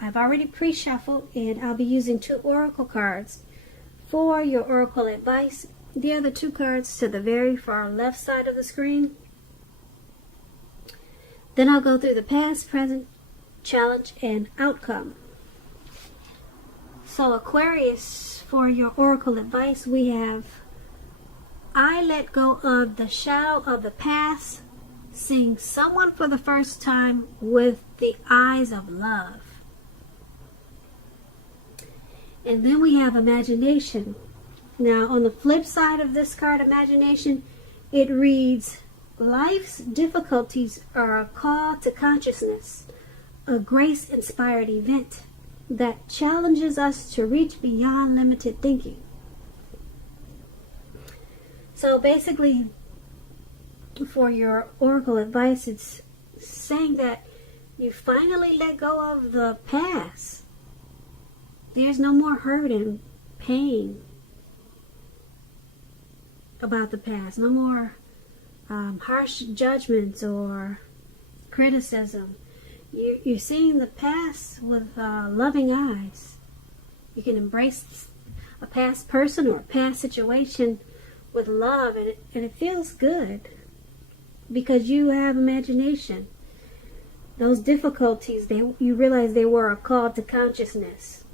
I've already pre-shuffled, and I'll be using 2 oracle cards for your oracle advice. The other 2 cards to the very far left side of the screen. Then I'll go through the past, present, challenge, and outcome. So Aquarius, for your oracle advice, we have: I let go of the shadow of the past, seeing someone for the first time with the eyes of love. And then we have imagination. Now on the flip side of this card, imagination, it reads: life's difficulties are a call to consciousness, a grace-inspired event that challenges us to reach beyond limited thinking. So basically, for your oracle advice, it's saying that you finally let go of the past. There's no more hurt and pain about the past. No more harsh judgments or criticism. You're seeing the past with loving eyes. You can embrace a past person or a past situation with love, and it feels good because you have imagination. Those difficulties, you realize they were a call to consciousness.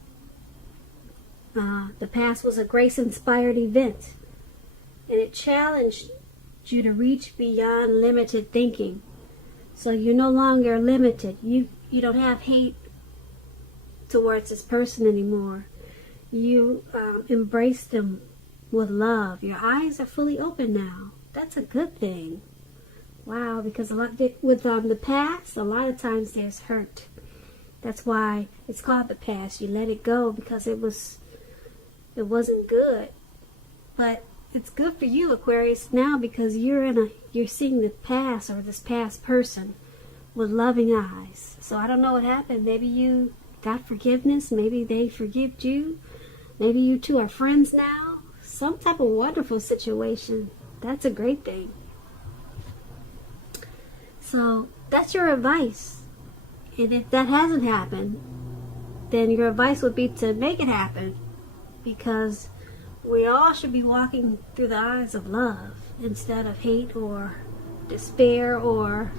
The past was a grace-inspired event, and it challenged you to reach beyond limited thinking. So you're no longer limited. You don't have hate towards this person anymore. You embrace them with love. Your eyes are fully open now. That's a good thing. Wow, because with the past, a lot of times there's hurt. That's why it's called the past. You let it go because it wasn't good. But it's good for you, Aquarius, now, because you're seeing the past, or this past person, with loving eyes. So I don't know what happened. Maybe you got forgiveness. Maybe they forgived you. Maybe you two are friends now. Some type of wonderful situation. That's a great thing. So that's your advice. And if that hasn't happened, then your advice would be to make it happen. Because we all should be walking through the eyes of love instead of hate or despair or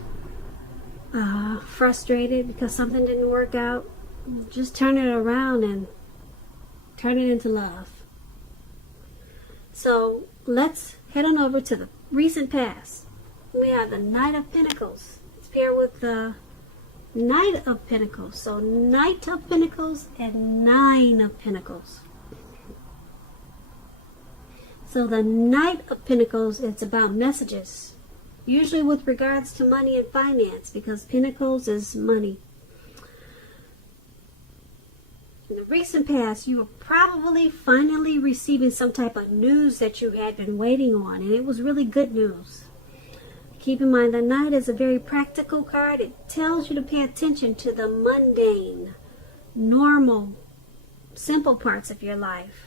frustrated because something didn't work out. Just turn it around and turn it into love. So let's head on over to the recent past. We have the Knight of Pentacles. It's paired with the Knight of Pentacles. So Knight of Pentacles and 9 of Pentacles. So the Knight of Pentacles, it's about messages. Usually with regards to money and finance, because Pentacles is money. In the recent past, you were probably finally receiving some type of news that you had been waiting on, and it was really good news. Keep in mind, the Knight is a very practical card. It tells you to pay attention to the mundane, normal, simple parts of your life.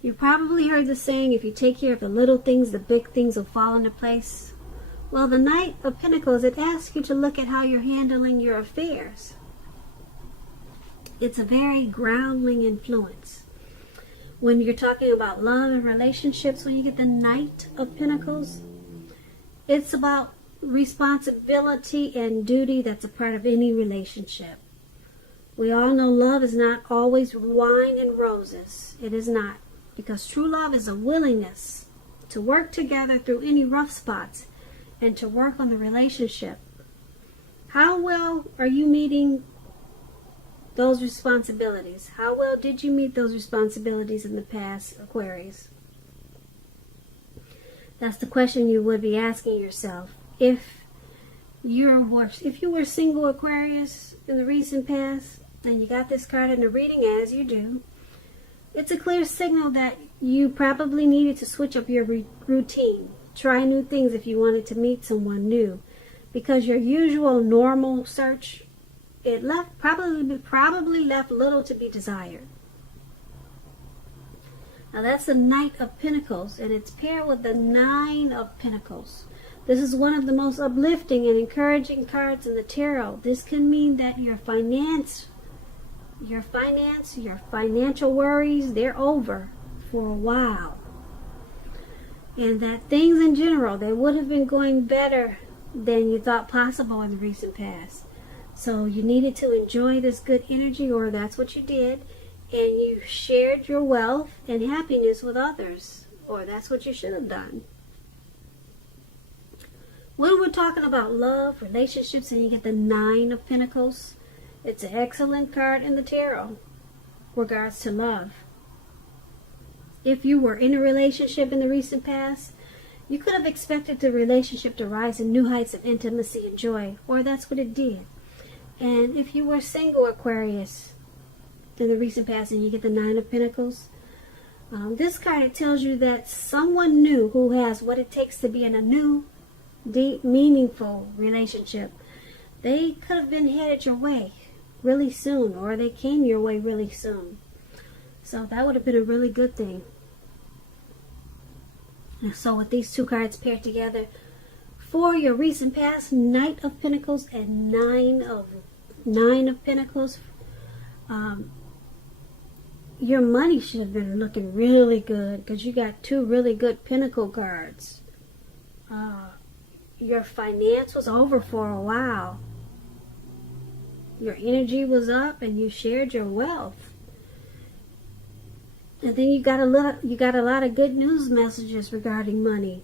You probably heard the saying, if you take care of the little things, the big things will fall into place. Well, the Knight of Pentacles, it asks you to look at how you're handling your affairs. It's a very grounding influence. When you're talking about love and relationships, when you get the Knight of Pentacles, it's about responsibility and duty that's a part of any relationship. We all know love is not always wine and roses. It is not. Because true love is a willingness to work together through any rough spots and to work on the relationship. How well are you meeting those responsibilities? How well did you meet those responsibilities in the past, Aquarius? That's the question you would be asking yourself. If you were single, Aquarius, in the recent past, and you got this card in the reading, as you do, it's a clear signal that you probably needed to switch up your routine. Try new things if you wanted to meet someone new. Because your usual normal search, it probably left little to be desired. Now that's the Knight of Pentacles, and it's paired with the 9 of Pentacles. This is one of the most uplifting and encouraging cards in the tarot. This can mean that your finance your finance, your financial worries, they're over for a while. And that things in general, they would have been going better than you thought possible in the recent past. So you needed to enjoy this good energy, or that's what you did, and you shared your wealth and happiness with others, or that's what you should have done. When we're talking about love, relationships, and you get the Nine of Pentacles, it's an excellent card in the tarot regards to love. If you were in a relationship in the recent past, you could have expected the relationship to rise in new heights of intimacy and joy, or that's what it did. And if you were single, Aquarius, in the recent past, and you get the Nine of Pentacles, this card, it tells you that someone new who has what it takes to be in a new, deep, meaningful relationship, they could have been headed your way really soon, or they came your way really soon. So that would have been a really good thing. And so with these two cards paired together, for your recent past, Knight of Pentacles and Nine of Pentacles, your money should have been looking really good, because you got two really good Pentacle cards. Your finance was over for a while. Your energy was up, and you shared your wealth. And then you got a lot of good news messages regarding money.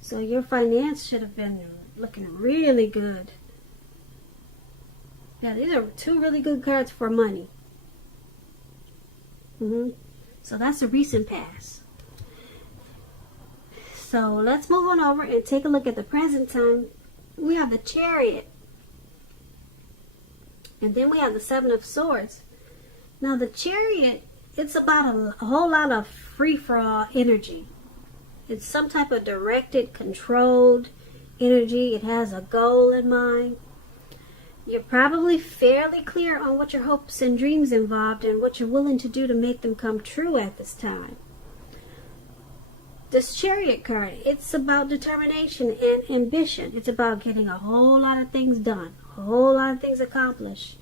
So your finance should have been looking really good. Yeah, these are two really good cards for money. So that's a recent past. So let's move on over and take a look at the present time. We have the Chariot. And then we have the Seven of Swords. Now the Chariot, it's about a whole lot of free-for-all energy. It's some type of directed, controlled energy. It has a goal in mind. You're probably fairly clear on what your hopes and dreams involved and what you're willing to do to make them come true at this time. This Chariot card, it's about determination and ambition. It's about getting a whole lot of things done, a whole lot of things accomplished,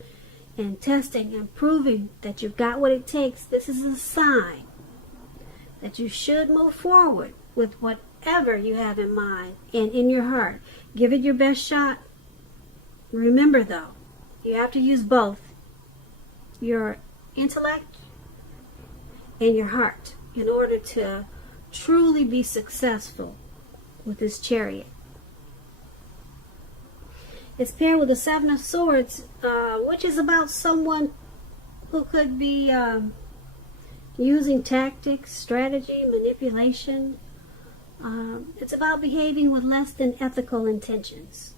and testing and proving that you've got what it takes. This is a sign that you should move forward with whatever you have in mind and in your heart. Give it your best shot. Remember though, you have to use both your intellect and your heart in order to truly be successful with this Chariot. It's paired with the Seven of Swords, which is about someone who could be using tactics, strategy, manipulation. It's about behaving with less than ethical intentions.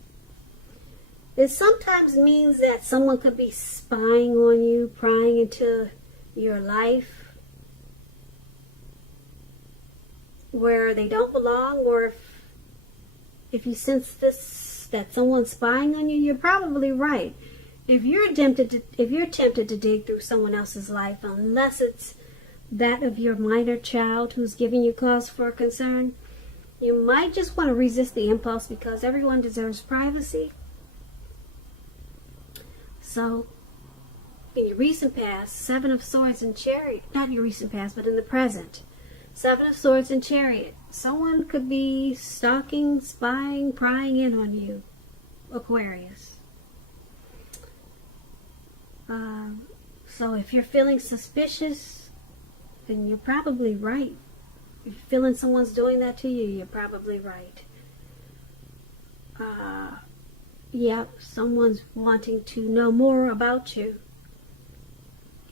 It sometimes means that someone could be spying on you, prying into your life where they don't belong, or if you sense this, that someone's spying on you, you're probably right. If you're tempted to dig through someone else's life, unless it's that of your minor child who's giving you cause for concern, you might just want to resist the impulse, because everyone deserves privacy. So, in your recent past, Seven of Swords and Chariot, not your recent past, but in the present, Seven of Swords and Chariot, someone could be stalking, spying, prying in on you, Aquarius. So if you're feeling suspicious, then you're probably right. If you're feeling someone's doing that to you, you're probably right. Yep, someone's wanting to know more about you.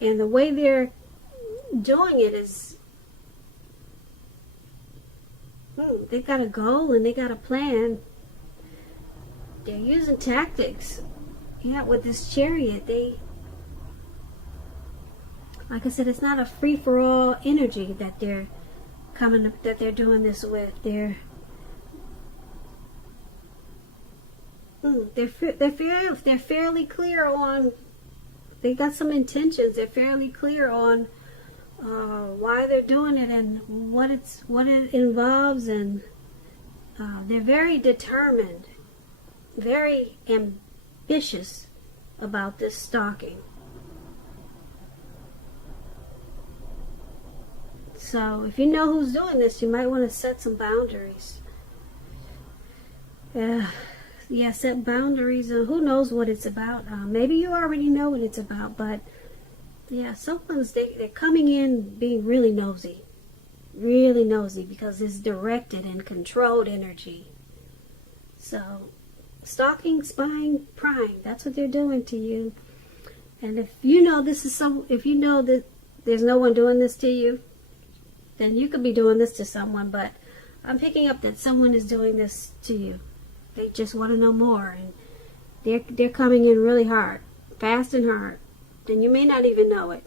And the way they're doing it is, they've got a goal and they got a plan. They're using tactics. Yeah, with this Chariot, like I said, it's not a free-for-all energy that they're doing this with. They're fairly clear on. They got some intentions. They're fairly clear on why they're doing it and what it involves, and they're very determined, very ambitious about this stalking. So if you know who's doing this, you might want to set some boundaries. Yeah, set boundaries. Who knows what it's about? Maybe you already know what it's about, but yeah, they're coming in being really nosy because it's directed and controlled energy. So stalking, spying, prying, that's what they're doing to you. And if you know if you know that there's no one doing this to you, then you could be doing this to someone. But I'm picking up that someone is doing this to you. They just want to know more, and they're coming in really hard, fast and hard, and you may not even know it.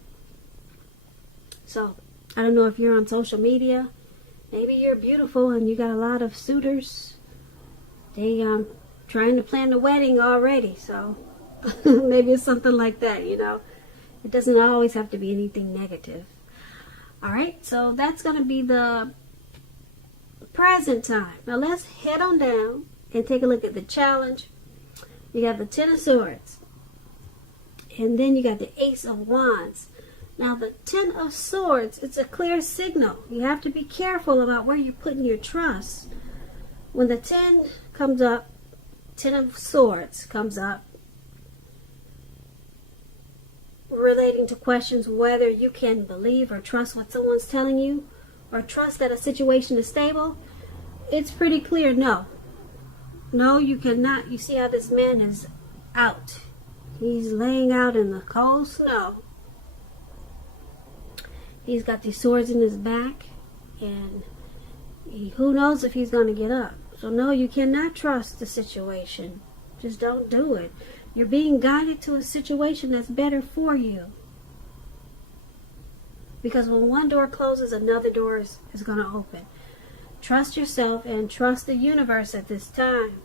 So I don't know if you're on social media. Maybe you're beautiful and you got a lot of suitors. They trying to plan the wedding already, so maybe it's something like that, you know. It doesn't always have to be anything negative. Alright, so that's going to be the present time. Now let's head on down and take a look at the challenge. You got the Ten of Swords. And then you got the Ace of Wands. Now the Ten of Swords, it's a clear signal. You have to be careful about where you're putting your trust. When the 10 comes up, Ten of Swords comes up, relating to questions whether you can believe or trust what someone's telling you, or trust that a situation is stable, it's pretty clear no. No, you cannot. You see how this man is out. He's laying out in the cold snow. He's got these swords in his back, and who knows if he's going to get up. So no, you cannot trust the situation. Just don't do it. You're being guided to a situation that's better for you. Because when one door closes, another door is going to open. Trust yourself and trust the universe at this time.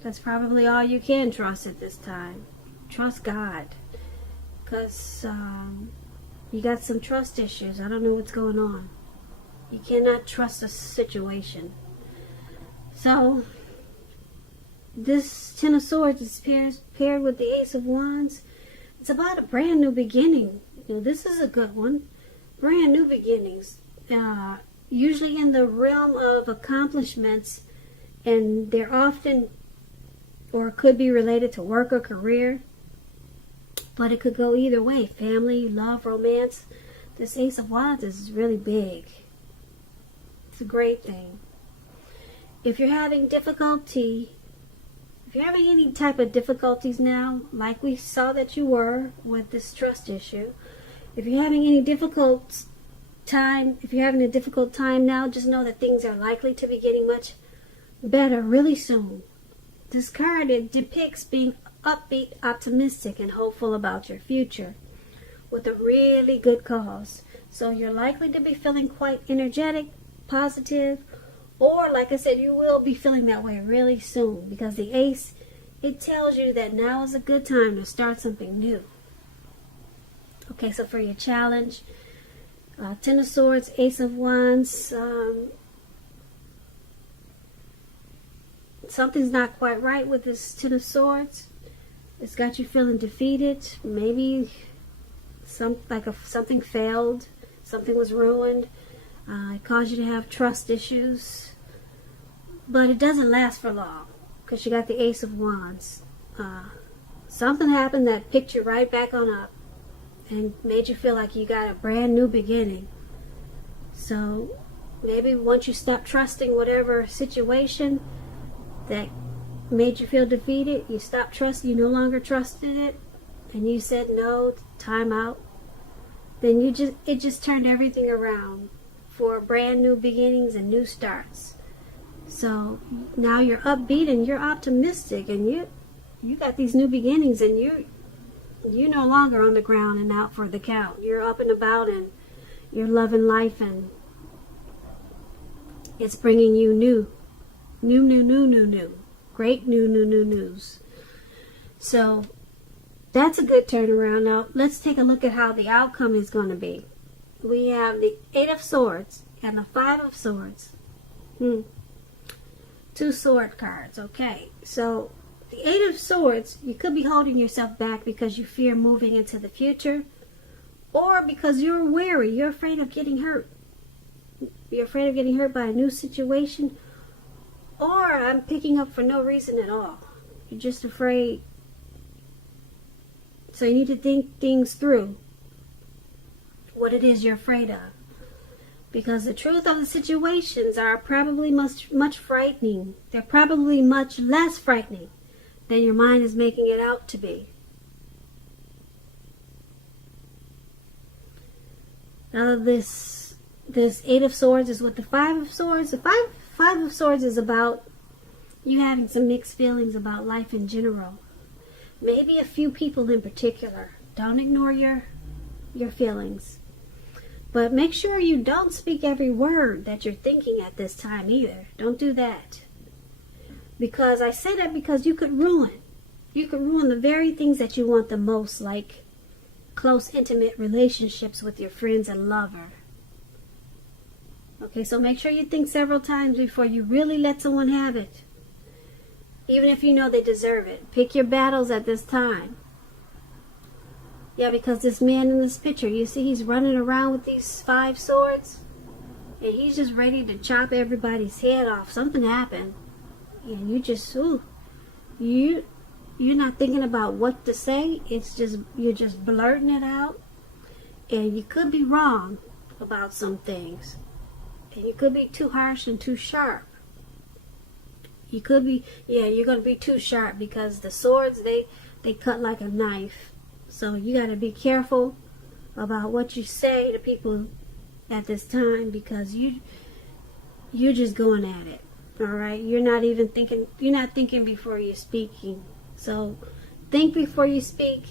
That's probably all you can trust at this time. Trust God. Because you got some trust issues. I don't know what's going on. You cannot trust a situation. So, this Ten of Swords is paired with the Ace of Wands. It's about a brand new beginning. You know, this is a good one. Brand new beginnings. Usually in the realm of accomplishments, and they're often or could be related to work or career, but it could go either way. Family, love, romance. This Ace of Wands is really big. It's a great thing. If you're having difficulty, if you're having any type of difficulties now, like we saw that you were with this trust issue, if you're having any difficult time, if you're having a difficult time now, just know that things are likely to be getting much better really soon. This card, it depicts being upbeat, optimistic, and hopeful about your future with a really good cause. So you're likely to be feeling quite energetic, positive, or like I said, you will be feeling that way really soon, because the Ace, it tells you that now is a good time to start something new. Okay, so for your challenge, Ten of Swords, Ace of Wands, something's not quite right with this Ten of Swords. It's got you feeling defeated. Maybe something failed, something was ruined. It caused you to have trust issues, but it doesn't last for long because you got the Ace of Wands. Something happened that picked you right back on up and made you feel like you got a brand new beginning. So maybe once you stop trusting whatever situation that made you feel defeated, you stopped trusting, you no longer trusted it, and you said no, time out, then it just turned everything around for brand new beginnings and new starts. So now you're upbeat and you're optimistic, and you got these new beginnings, and you're no longer on the ground and out for the count. You're up and about, and you're loving life, and it's bringing you new. Great new news. So that's a good turnaround. Now let's take a look at how the outcome is going to be. We have the Eight of Swords and the Five of Swords. Two sword cards. Okay, so the Eight of Swords, you could be holding yourself back because you fear moving into the future, or because you're wary, you're afraid of getting hurt. You're afraid of getting hurt by a new situation, or I'm picking up for no reason at all. You're just afraid. So you need to think things through, what it is you're afraid of. Because the truth of the situations are probably much frightening. They're probably much less frightening than your mind is making it out to be. Now this Eight of Swords is with the Five of Swords. The Five of Swords is about you having some mixed feelings about life in general. Maybe a few people in particular. Don't ignore your feelings. But make sure you don't speak every word that you're thinking at this time either. Don't do that. Because I say that because you could ruin the very things that you want the most, like close, intimate relationships with your friends and lover. Okay, so make sure you think several times before you really let someone have it. Even if you know they deserve it. Pick your battles at this time. Yeah, because this man in this picture, you see he's running around with these 5 swords. And he's just ready to chop everybody's head off. Something happened. And you just, you're not thinking about what to say. It's just, you're just blurting it out. And you could be wrong about some things. And you could be too harsh and too sharp. You could be, you're going to be too sharp because the swords, they cut like a knife. So you got to be careful about what you say to people at this time because you're just going at it. All right, you're not thinking before you're speaking. So think before you speak,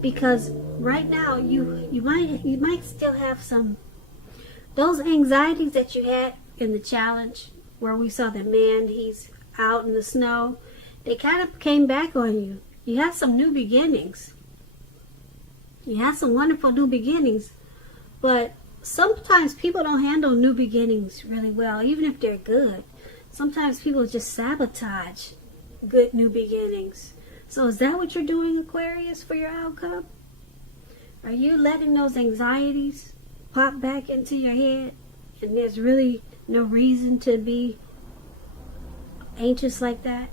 because right now you might still have some those anxieties that you had in the challenge where we saw the man, he's out in the snow. They kind of came back on you. You have some new beginnings. You have some wonderful new beginnings, but sometimes people don't handle new beginnings really well, even if they're good. Sometimes people just sabotage good new beginnings. So is that what you're doing, Aquarius, for your outcome? Are you letting those anxieties pop back into your head and there's really no reason to be anxious like that?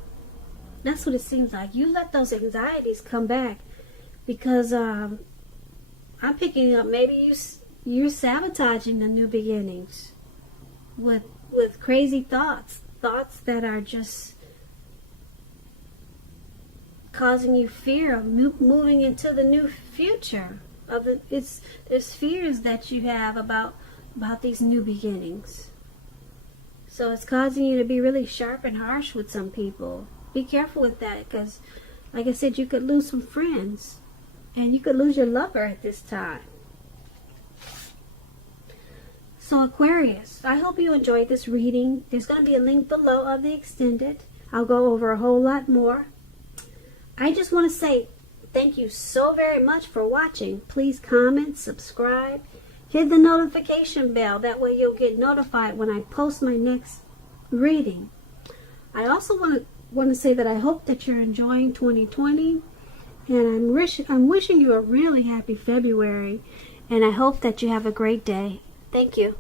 That's what it seems like. You let those anxieties come back because I'm picking up maybe you're sabotaging the new beginnings with crazy thoughts that are just causing you fear of moving into the new future. There's fears that you have about these new beginnings. So it's causing you to be really sharp and harsh with some people. Be careful with that because, like I said, you could lose some friends and you could lose your lover at this time. So Aquarius, I hope you enjoyed this reading. There's going to be a link below of the extended. I'll go over a whole lot more. I just want to say thank you so very much for watching. Please comment, subscribe, hit the notification bell. That way you'll get notified when I post my next reading. I also want to say that I hope that you're enjoying 2020, and I'm wishing you a really happy February, and I hope that you have a great day. Thank you.